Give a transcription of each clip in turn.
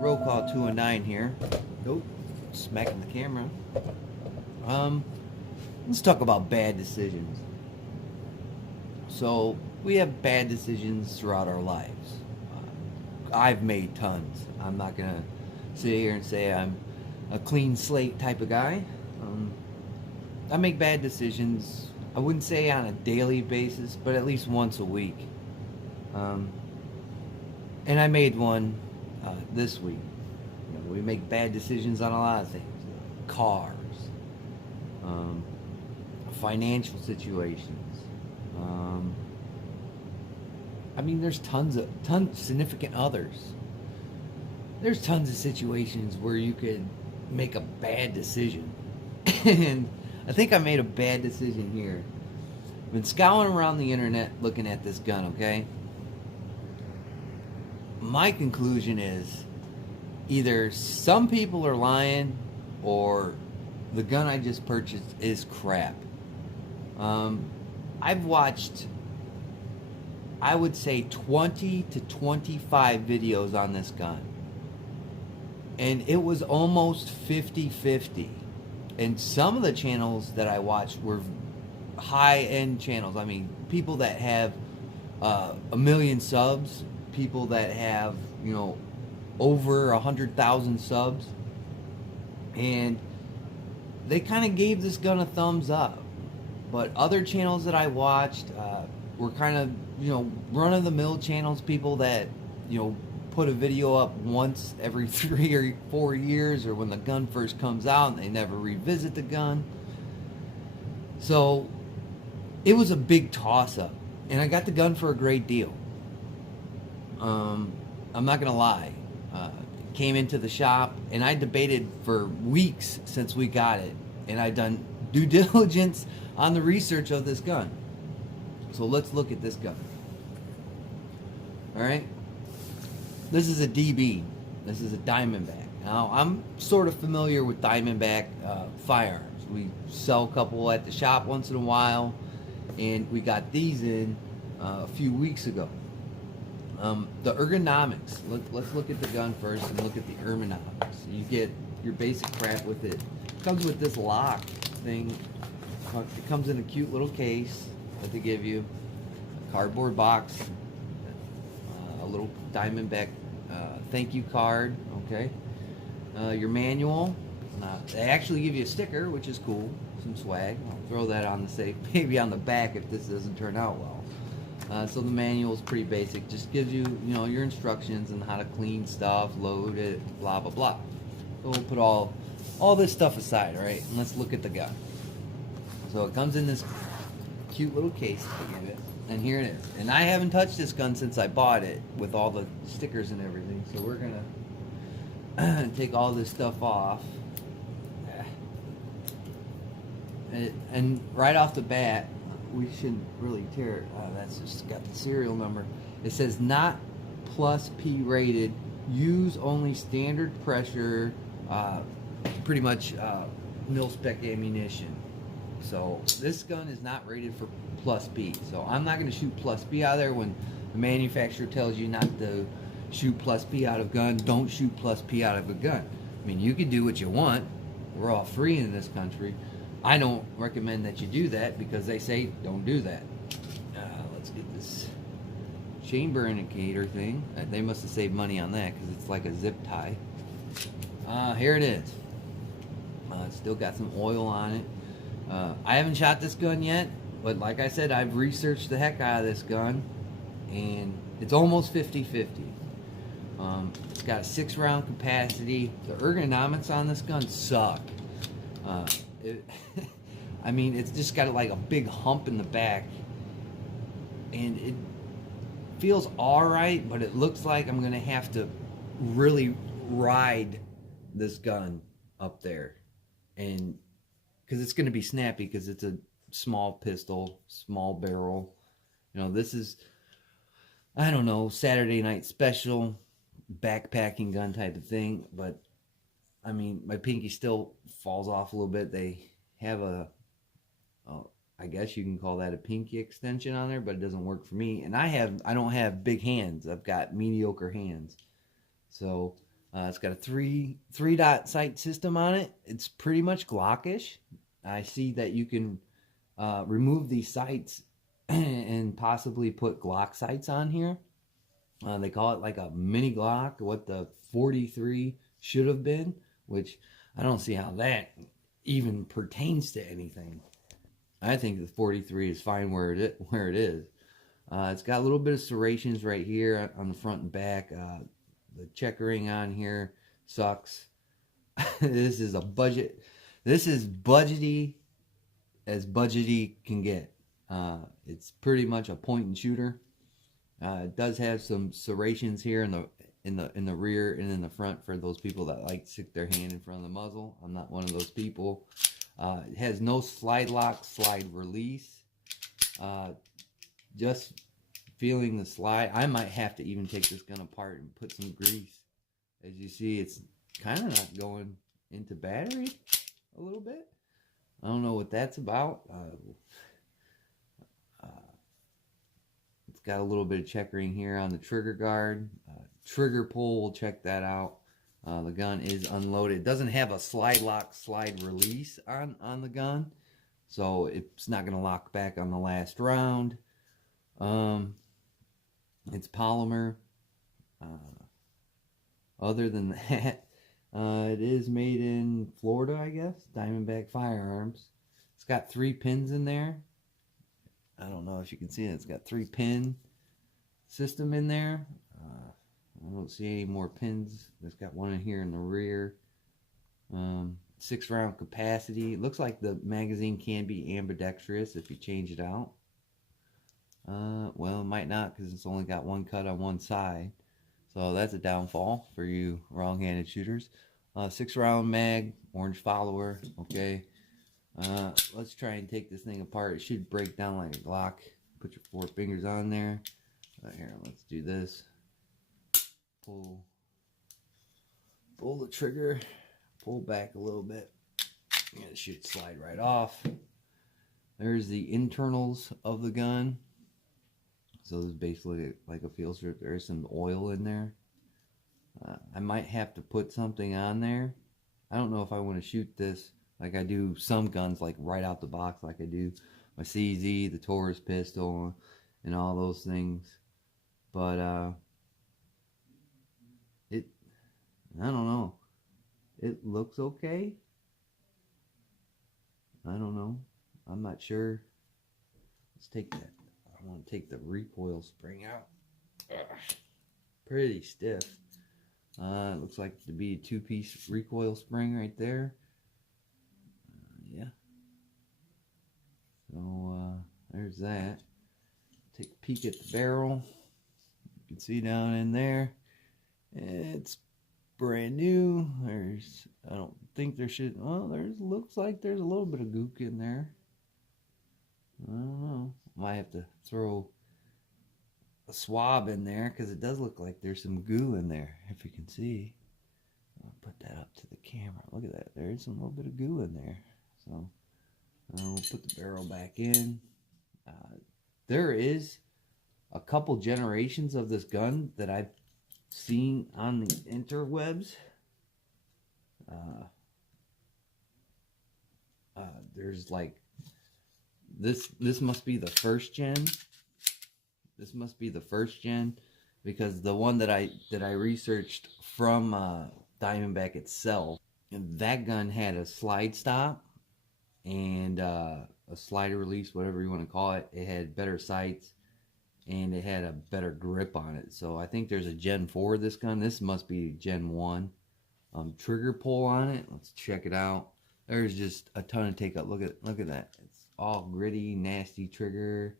Roll call 209 here. Nope, smacking the camera. Let's talk about bad decisions. So we have bad decisions throughout our lives. I've made tons. I'm not gonna sit here and say I'm a clean slate type of guy. I make bad decisions. I wouldn't say on a daily basis, but at least once a week. And I made one this week. We make bad decisions on a lot of things: cars, financial situations. There's tons significant others. There's tons of situations where you could make a bad decision, and I think I made a bad decision here. I've been scouring around the internet looking at this gun. Okay, my conclusion is either some people are lying or the gun I just purchased is crap. I've watched, I would say, 20 to 25 videos on this gun, and it was almost 50-50. And some of the channels that I watched were high-end channels. I mean, people that have a million subs, people that have, over 100,000 subs, and they kind of gave this gun a thumbs up. But other channels that I watched were kind of, run-of-the-mill channels, people that, put a video up once every 3 or 4 years, or when the gun first comes out, and they never revisit the gun. So it was a big toss-up, and I got the gun for a great deal. I'm not gonna lie. Came into the shop, and I debated for weeks since we got it, and I done due diligence on the research of this gun. So let's look at this gun. All right, this is a DB. This is a Diamondback. Now I'm sort of familiar with Diamondback firearms. We sell a couple at the shop once in a while, and we got these in a few weeks ago. The ergonomics. Let's look at the gun first and look at the ergonomics. You get your basic crap with it. It comes with this lock thing. It comes in a cute little case that they give you. A cardboard box. A little Diamondback thank you card. Okay. Your manual. They actually give you a sticker, which is cool. Some swag. I'll throw that on the safe. Maybe on the back if this doesn't turn out well. So the manual is pretty basic. Just gives you, your instructions on how to clean stuff, load it, blah, blah, blah. So we'll put all this stuff aside, all right? And let's look at the gun. So it comes in this cute little case, I give it. And here it is. And I haven't touched this gun since I bought it with all the stickers and everything. So we're going to take all this stuff off. And right off the bat, we shouldn't really tear it. That's just got the serial number. It says not plus P rated. Use only standard pressure. Pretty much mil-spec ammunition. So this gun is not rated for plus P. So I'm not going to shoot plus P out of there. When the manufacturer tells you not to shoot plus P out of gun, don't shoot plus P out of a gun. I mean, you can do what you want. We're all free in this country. I don't recommend that you do that because they say don't do that. Let's get this chamber indicator thing. They must have saved money on that because it's like a zip tie. Here it is. It's still got some oil on it. I haven't shot this gun yet, but like I said, I've researched the heck out of this gun, and it's almost 50-50. It's got a 6-round capacity. The ergonomics on this gun suck. It's just got like a big hump in the back, and it feels alright, but it looks like I'm gonna have to really ride this gun up there, and because it's gonna be snappy because it's a small pistol, small barrel. This is, I don't know, Saturday night special backpacking gun type of thing, but my pinky still falls off a little bit. They have I guess you can call that a pinky extension on there, but it doesn't work for me. And I don't have big hands. I've got mediocre hands. So It's got a three dot sight system on it. It's pretty much Glockish. I see that you can remove these sights and possibly put Glock sights on here. They call it like a mini Glock, what the 43 should have been, which I don't see how that even pertains to anything. I think the 43 is fine where it is. It's got a little bit of serrations right here on the front and back. The checkering on here sucks. This is a budget. This is budgety as budgety can get. It's pretty much a point and shooter. It does have some serrations here in the rear and in the front for those people that like to stick their hand in front of the muzzle. I'm not one of those people. It has no slide lock, slide release. Just feeling the slide. I might have to even take this gun apart and put some grease. As you see, it's kind of not going into battery a little bit. I don't know what that's about. It's got a little bit of checkering here on the trigger guard. Trigger pull, we'll check that out. The gun is unloaded. It doesn't have a slide lock, slide release on the gun, so it's not going to lock back on the last round. It's polymer. Other than that, it is made in Florida, I guess. Diamondback Firearms. It's got 3 pins in there. I don't know if you can see it. It's got 3-pin system in there. I don't see any more pins. It's got one in here in the rear. 6-round capacity. It looks like the magazine can be ambidextrous if you change it out. Well, it might not because it's only got one cut on one side. So that's a downfall for you wrong-handed shooters. 6-round mag, orange follower. Okay. Let's try and take this thing apart. It should break down like a Glock. Put your 4 fingers on there. Here, let's do this. Pull the trigger. Pull back a little bit. It should slide right off. There's the internals of the gun. So this is basically like a field strip. There's some oil in there. I might have to put something on there. I don't know if I want to shoot this like I do some guns, like right out the box, like I do my CZ, the Taurus pistol, and all those things. But I don't know. It looks okay. I don't know. I'm not sure. Let's take that. I want to take the recoil spring out. Pretty stiff. It looks like to be a 2-piece recoil spring right there. Yeah. So there's that. Take a peek at the barrel. You can see down in there. It's brand new. I don't think there should. Oh, looks like there's a little bit of gook in there. I don't know. Might have to throw a swab in there because it does look like there's some goo in there. If you can see, I'll put that up to the camera. Look at that. There's a little bit of goo in there. So we'll put the barrel back in. There is a couple generations of this gun that I've seen on the interwebs. There's like this must be the first gen. This must be the first gen because the one that I researched from Diamondback itself, and that gun had a slide stop and a slider release, whatever you want to call it. It had better sights and it had a better grip on it. So I think there's a Gen 4 of this gun. This must be Gen 1. Trigger pull on it. Let's check it out. There's just a ton of take up. Look at that. It's all gritty, nasty trigger.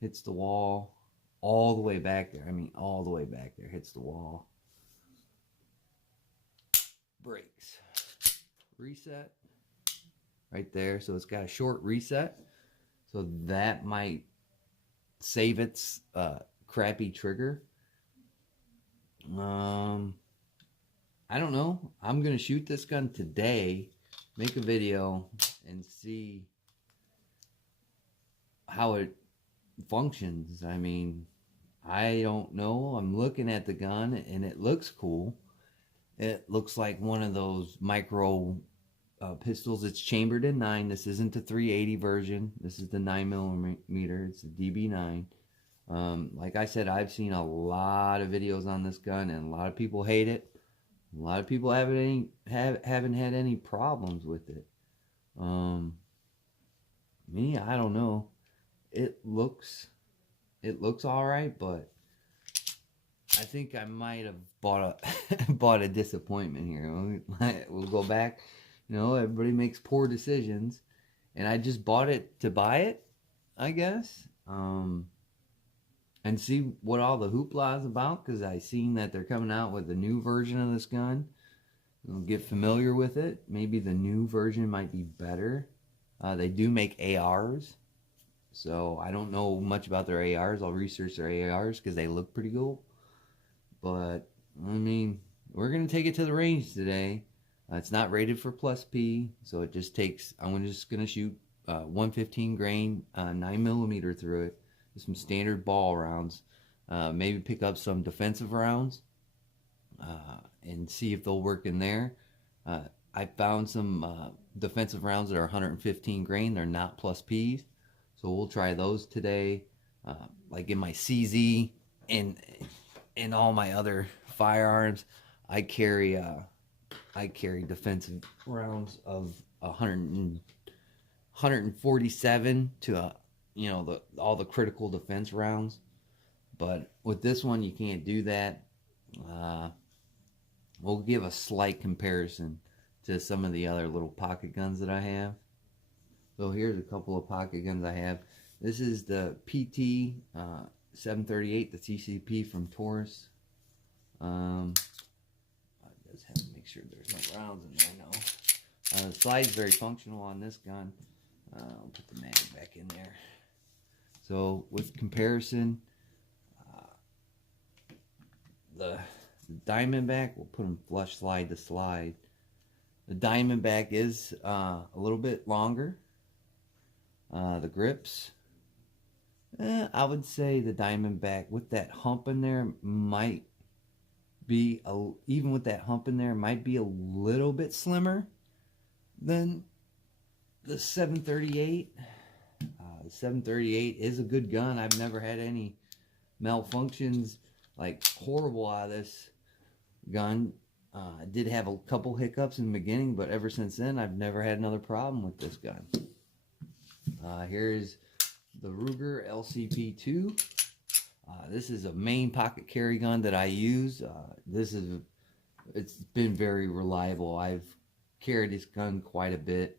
Hits the wall all the way back there. I mean, all the way back there. Hits the wall. Brakes. Reset. Right there. So it's got a short reset. So that might save its crappy trigger. I don't know. I'm going to shoot this gun today, make a video, and see how it functions. I mean, I don't know. I'm looking at the gun, and it looks cool. It looks like one of those micro pistols. It's chambered in 9. This isn't the 380 version. This is the 9mm. It's the DB9. Like I said, I've seen a lot of videos on this gun, and a lot of people hate it. A lot of people haven't had any problems with it. Me, I don't know. It looks all right, but I think I might have bought a disappointment here. We'll go back. You know, everybody makes poor decisions, and I just bought it to buy it, I guess. And see what all the hoopla is about, because I seen that they're coming out with a new version of this gun. I'll get familiar with it. Maybe the new version might be better. They do make ARs, so I don't know much about their ARs. I'll research their ARs because they look pretty cool. But I mean, we're gonna take it to the range today. It's not rated for plus P, so it just takes. I'm just gonna shoot 115 grain 9mm through it. Some standard ball rounds, maybe pick up some defensive rounds and see if they'll work in there. I found some defensive rounds that are 115 grain. They're not plus Ps, so we'll try those today. Like in my CZ and in all my other firearms, I carry defensive rounds of 147 to you know, all the critical defense rounds. But with this one, you can't do that. We'll give a slight comparison to some of the other little pocket guns that I have. So here's a couple of pocket guns I have. This is the PT 738, the TCP from Taurus. I just have to make sure there's no rounds in there now. The slide's very functional on this gun. I'll put the mag back in there. So with comparison, the Diamondback, we'll put them flush slide to slide. The Diamondback is a little bit longer. The grips, I would say the Diamondback with that hump in there might be, even with that hump in there, might be a little bit slimmer than the 738. The 738 is a good gun. I've never had any malfunctions like horrible out of this gun. I did have a couple hiccups in the beginning, but ever since then I've never had another problem with this gun. Here's the Ruger LCP2. This is a main pocket carry gun that I use. It's been very reliable. I've carried this gun quite a bit.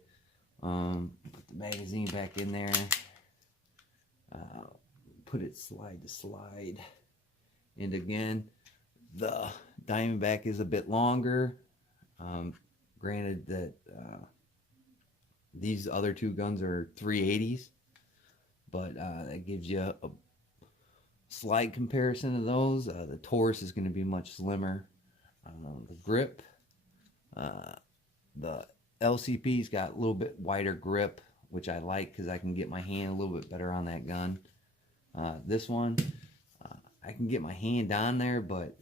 Put the magazine back in there. Put it slide to slide. And again, the Diamondback is a bit longer. Granted that these other two guns are 380s, but that gives you a slide comparison of those. The Taurus is going to be much slimmer. The grip, the LCP's got a little bit wider grip, which I like because I can get my hand a little bit better on that gun. This one, I can get my hand on there, but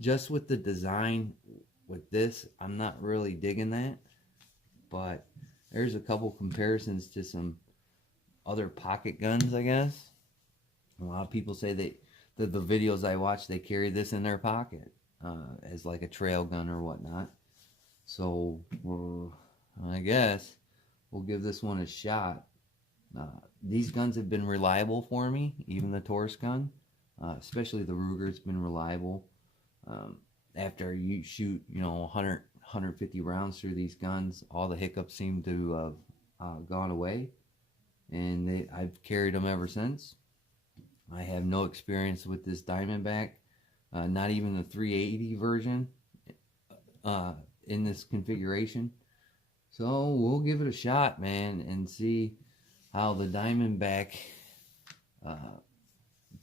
just with the design with this, I'm not really digging that. But there's a couple comparisons to some other pocket guns, I guess. A lot of people say that the videos I watch, they carry this in their pocket as like a trail gun or whatnot. So I guess we'll give this one a shot. These guns have been reliable for me, even the Taurus gun, especially the Ruger's been reliable. After you shoot, 100, 150 rounds through these guns, all the hiccups seem to have gone away, and I've carried them ever since. I have no experience with this Diamondback, not even the 380 version in this configuration. So we'll give it a shot, man, and see how the Diamondback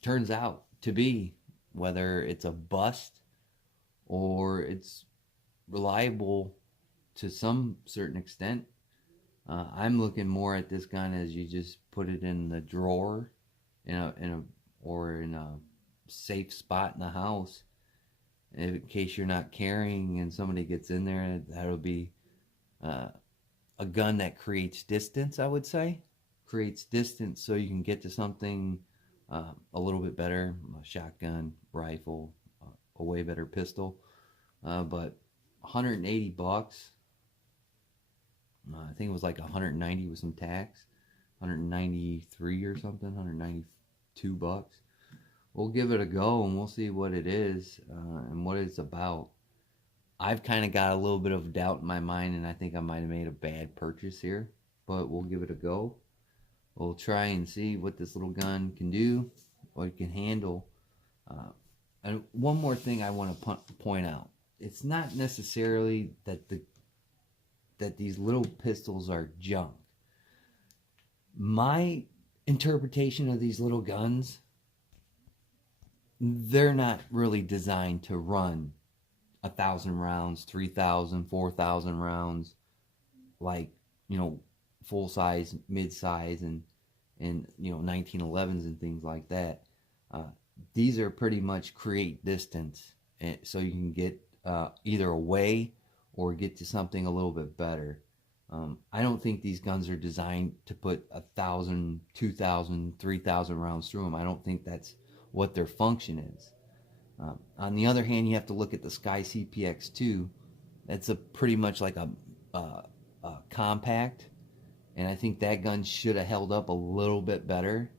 turns out to be, whether it's a bust or it's reliable to some certain extent. I'm looking more at this gun as you just put it in the drawer in a safe spot in the house, in case you're not carrying and somebody gets in there. That'll be a gun that creates distance, I would say. Creates distance so you can get to something a little bit better, a shotgun, rifle, a way better pistol. But 180 bucks. I think it was like 190 with some tax. 193 or something, 192 bucks. We'll give it a go and we'll see what it is and what it's about. I've kind of got a little bit of doubt in my mind, and I think I might have made a bad purchase here, but we'll give it a go. We'll try and see what this little gun can do, what it can handle. And one more thing I want to point out. It's not necessarily that these little pistols are junk. My interpretation of these little guns, they're not really designed to run 1,000 rounds, 3,000, 4,000 rounds, like, you know, full size, mid size, and 1911s and things like that. These are pretty much create distance, so you can get either away or get to something a little bit better. I don't think these guns are designed to put 1,000, 2,000, 3,000 rounds through them. I don't think that's what their function is. On the other hand, you have to look at the Sky CPX2. That's a pretty much like a compact, and I think that gun should have held up a little bit better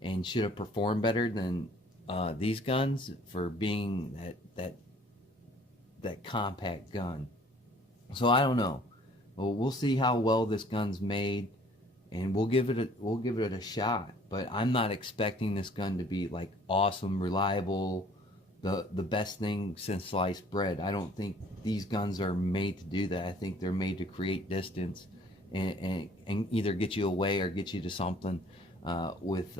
and should have performed better than these guns for being that compact gun. So I don't know. Well, we'll see how well this gun's made, and we'll give it a shot. But I'm not expecting this gun to be like awesome, reliable, the best thing since sliced bread. I don't think these guns are made to do that. I think they're made to create distance and either get you away or get you to something with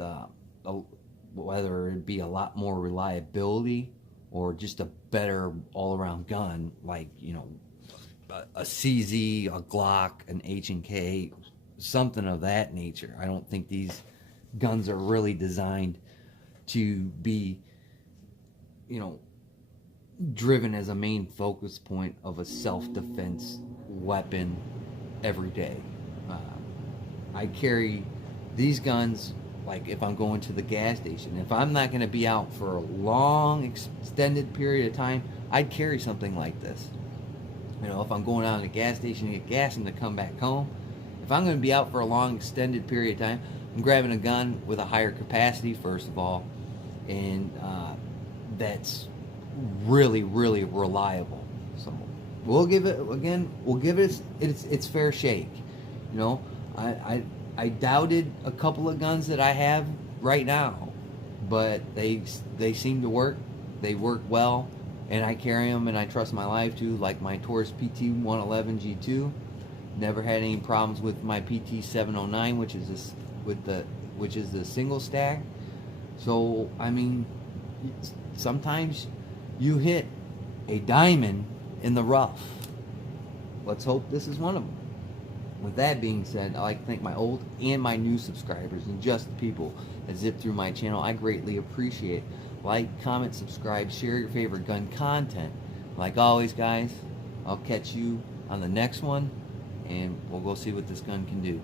whether it be a lot more reliability or just a better all-around gun, like, you know, a CZ, a Glock, an H&K, something of that nature. I don't think these guns are really designed to be, you know, driven as a main focus point of a self-defense weapon every day. I carry these guns like if I'm going to the gas station. If I'm not going to be out for a long extended period of time, I'd carry something like this. You know, if I'm going out to the gas station to get gas and to come back home, if I'm going to be out for a long extended period of time, I'm grabbing a gun with a higher capacity, first of all, and that's really, really reliable. So we'll give it its fair shake. You know, I doubted a couple of guns that I have right now, but they seem to work. They work well, and I carry them and I trust my life to, like my Taurus PT 111 G2. Never had any problems with my PT 709, which is the single stack. So I mean, sometimes you hit a diamond in the rough. Let's hope this is one of them. With that being said, I'd like to thank my old and my new subscribers and just the people that zip through my channel. I greatly appreciate it. Like, comment, subscribe, share your favorite gun content. Like always, guys, I'll catch you on the next one, and we'll go see what this gun can do.